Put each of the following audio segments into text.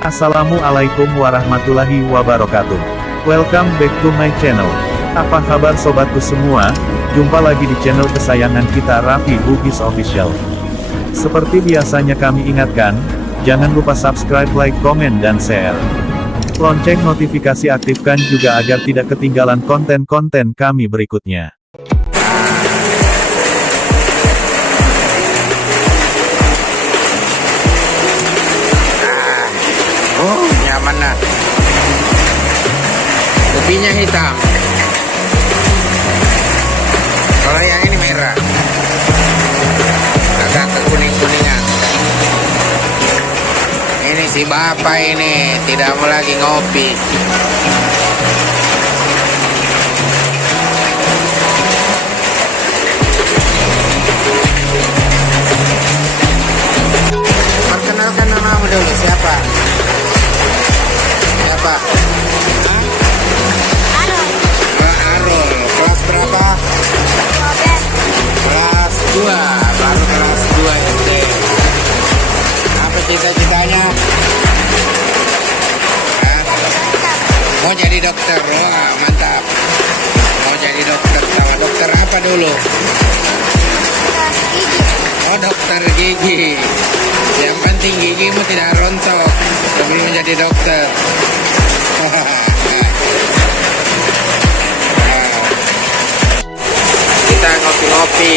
Assalamualaikum warahmatullahi wabarakatuh. Welcome back to my channel. Apa kabar sobatku semua? Jumpa lagi di channel kesayangan kita, Raffi Bugis Official. Seperti biasanya kami ingatkan, jangan lupa subscribe, like, komen, dan share. Lonceng notifikasi aktifkan juga agar tidak ketinggalan konten-konten kami berikutnya. Oh, nyaman nah. Kopinya hitam. Kalau yang ini merah. Agak kekuning-kuningan. Ini si bapak ini tidak mau lagi ngopi. Perkenalkan namamu dulu, siapa? Siapa? Hah? Mbak Arul. Kelas berapa? Kelas 2. Baru kelas 2 SD. Apa cita-citanya? Hah? Mau jadi dokter. Wah, mantap. Mau jadi dokter. Sama dokter apa dulu? Oh, dokter gigi. Yang penting gigimu tidak rontok sebelum menjadi dokter. Kita ngopi-ngopi.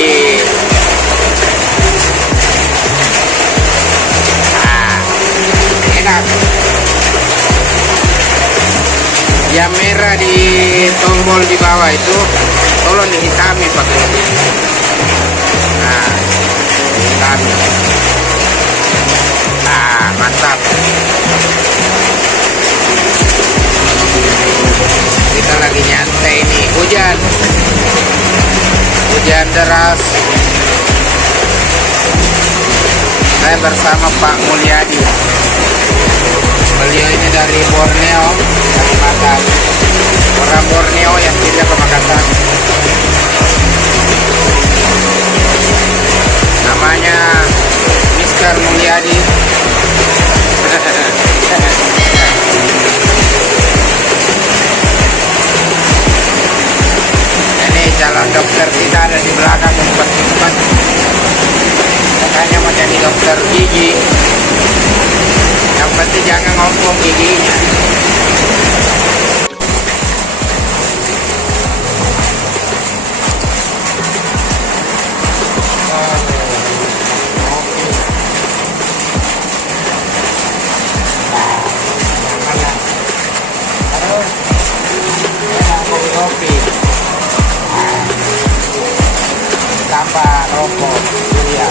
Enak. Yang merah di tombol di bawah itu tolong dihitami pakai ini. Nah, hitami. Mantap. Kita lagi nyantai nih. Hujan deras. Saya bersama Pak Mulyadi. Beliau ini dari Borneo, Kalimantan. Orang Borneo yang pindah ke Makassar. Namanya Mr. Mulyadi. Ini calon dokter kita ada di belakang tempat. Makanya mau jadi dokter gigi. Yang penting jangan ngompong giginya. Tambah rokok ya.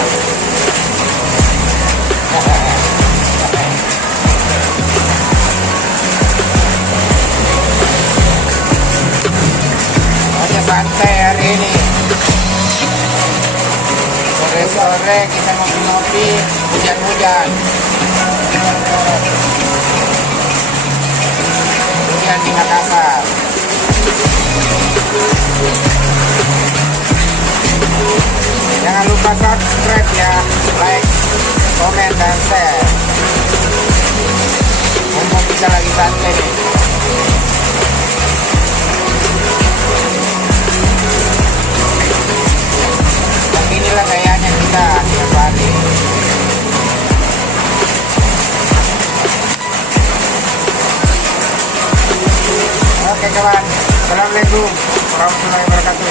Hanya santai hari ini. Sore-sore kita ngopi-ngopi, hujan-hujan. Hujan di Makassar. Jangan lupa subscribe ya, like, komen, dan share. Mumpung kita lagi santai nih. Inilah gayanya kita tiap hari. Oke kawan, assalamualaikum warahmatullahi wabarakatuh.